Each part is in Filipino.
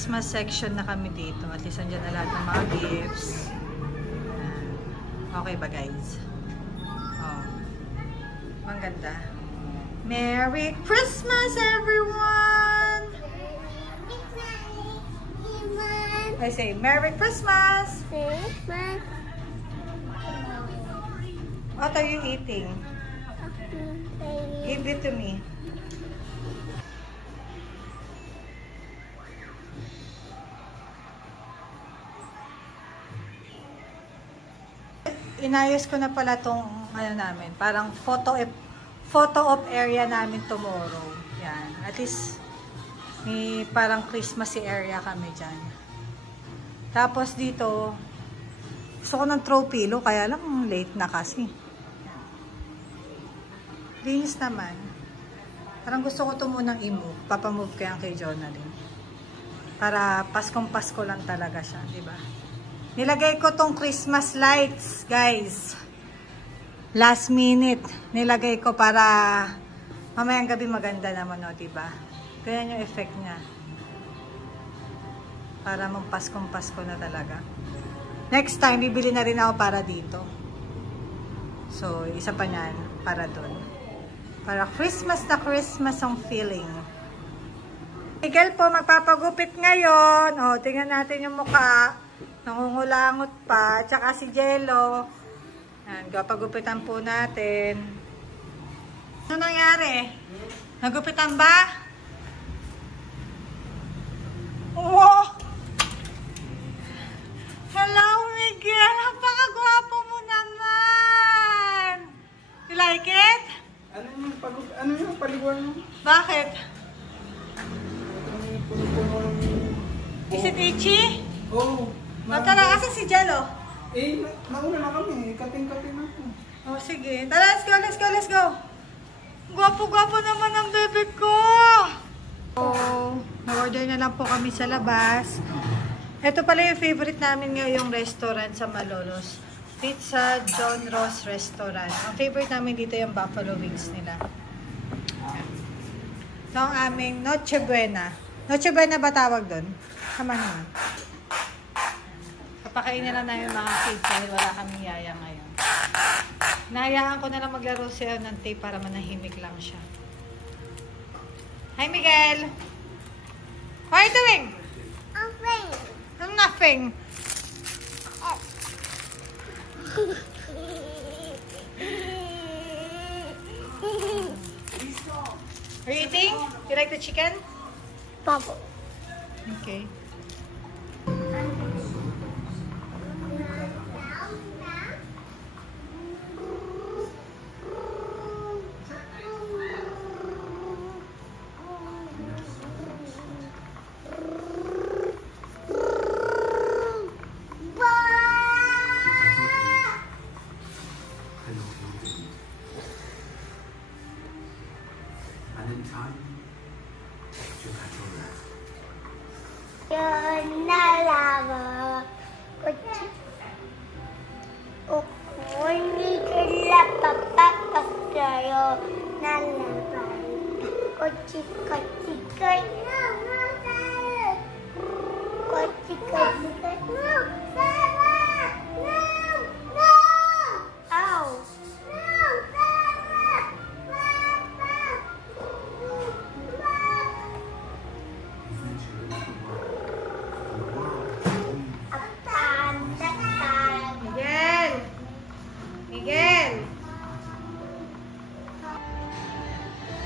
Christmas section na kami dito. At least andyan na lahat ng mga gifts. Okay ba guys? Oh. Ang ganda. Merry Christmas everyone! I say Merry Christmas! Christmas. What are you eating? Give it to me. Inayos ko na pala tong ano namin, parang photo op area namin tomorrow. Yan. At least may parang Christmassy area kami dyan. Tapos dito, gusto ko ng throw pillow, kaya lang late na kasi. Yan. Linis naman. Parang gusto ko ito munang i-move. Papamove ko yan kay Jonalyn. Para Paskong Pasko lang talaga siya, di ba? Nilagay ko tong Christmas lights, guys. Last minute. Nilagay ko para mamayang gabi maganda naman, o, diba? Ganyan yung effect niya. Para mong Paskong Pasko na talaga. Next time, bibili na rin ako para dito. So, isa pa niyan para doon. Para Christmas na Christmas ang feeling. Miguel po, magpapagupit ngayon. O, tingnan natin yung mukha. Nangungulangot pa. Tsaka si Jello. Yan, pagupitan po natin. Ano nangyari? Nagupitan ba? Wow! Hello, Miguel! Napakagwapo mo naman! You like it? Ano yung paliguan mo? Bakit? Is it itchy? Oo. Tara, asa si Jello? Nauna na kami. Kating-kating na po. Oh, sige. Tara, let's go, let's go, let's go. Gwapo-gwapo naman ang bebe ko. Oh, na-order na lang po kami sa labas. Ito pala yung favorite namin ngayong restaurant sa Malolos. Pizza John Ross Restaurant. Ang favorite namin dito yung buffalo wings nila. Ito ang aming Noche Buena. Noche Buena ba tawag doon? Tama naman. Papakainin lang namin mga kids dahil wala kami yaya ngayon. Nahayaan ko na lang maglaro siya ng tape para manahimik lang siya. Hi, Miguel! What are you doing? Nothing. Nothing. Oh. Are you eating? You like the chicken? Bubble. Okay.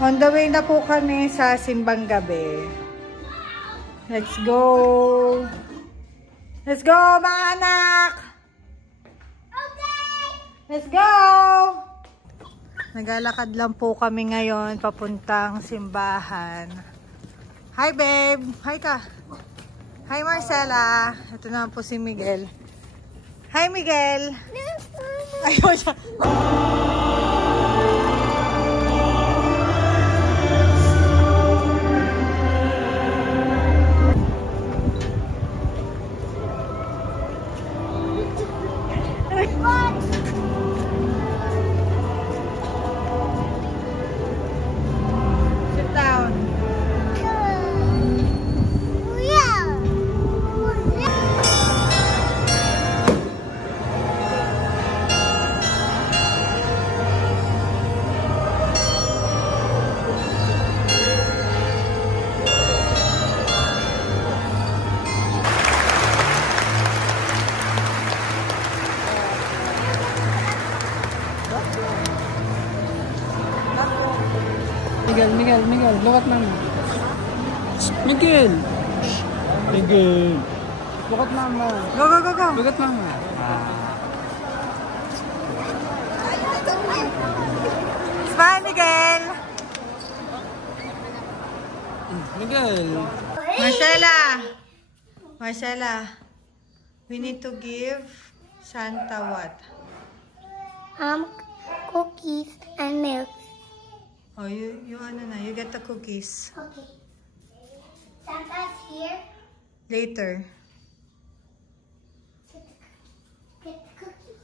On the way na po kami sa simbang gabi. Let's go! Let's go, mga anak! Okay! Let's go! Naglalakad lang po kami ngayon papuntang simbahan. Hi, babe! Hi ka! Hi, Marcela! Ito naman po si Miguel. Hi, Miguel! Ayun siya! Yeah. Miguel, look at mama. Miguel! Miguel! Look at mama. Go, go, go, go. Look at mama. Smile, Miguel. Miguel! Marcela, we need to give Santa what? Cookies and milk. Oh, you get the cookies. Okay. Santa's here. Later. Get the cookies.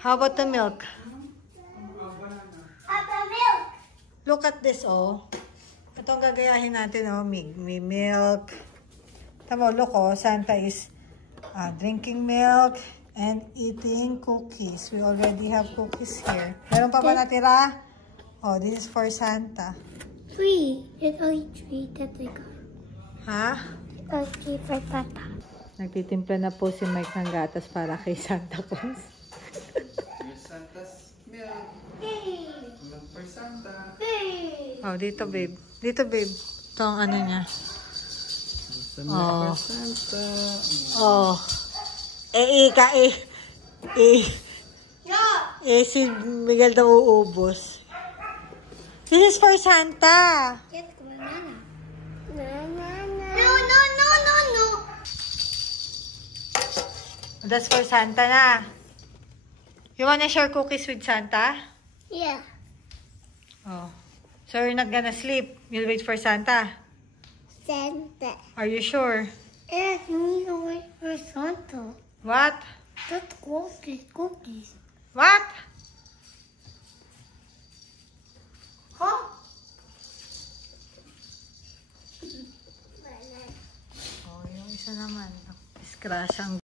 How about the milk? Have the milk. Look at this, oh. Ito ang gagayahin natin, oh. May milk. Tama, look, oh. Santa is drinking milk and eating cookies. We already have cookies here. Meron pa ba natira? Oh, this is for Santa. 3. There's only 3 that I got. Ha? There's 3 for Santa. Nagtitimpla na po si Mike ng gatas para kay Santa Claus. Here's Santa's milk. Hey. Milk for Santa. Hey. Oh, dito, babe. Dito, babe. Ito ang ano niya. Some milk for Santa. Oh. Si Miguel daw uubos. This is for Santa. Get banana. No. That's for Santa na. You wanna share cookies with Santa? Yeah. Oh. So you're not gonna sleep. You'll wait for Santa. Santa. Are you sure? Yes, you need to wait for Santa. What? That's cookies. What? Huh? Oh, yung isa naman. Scratch ang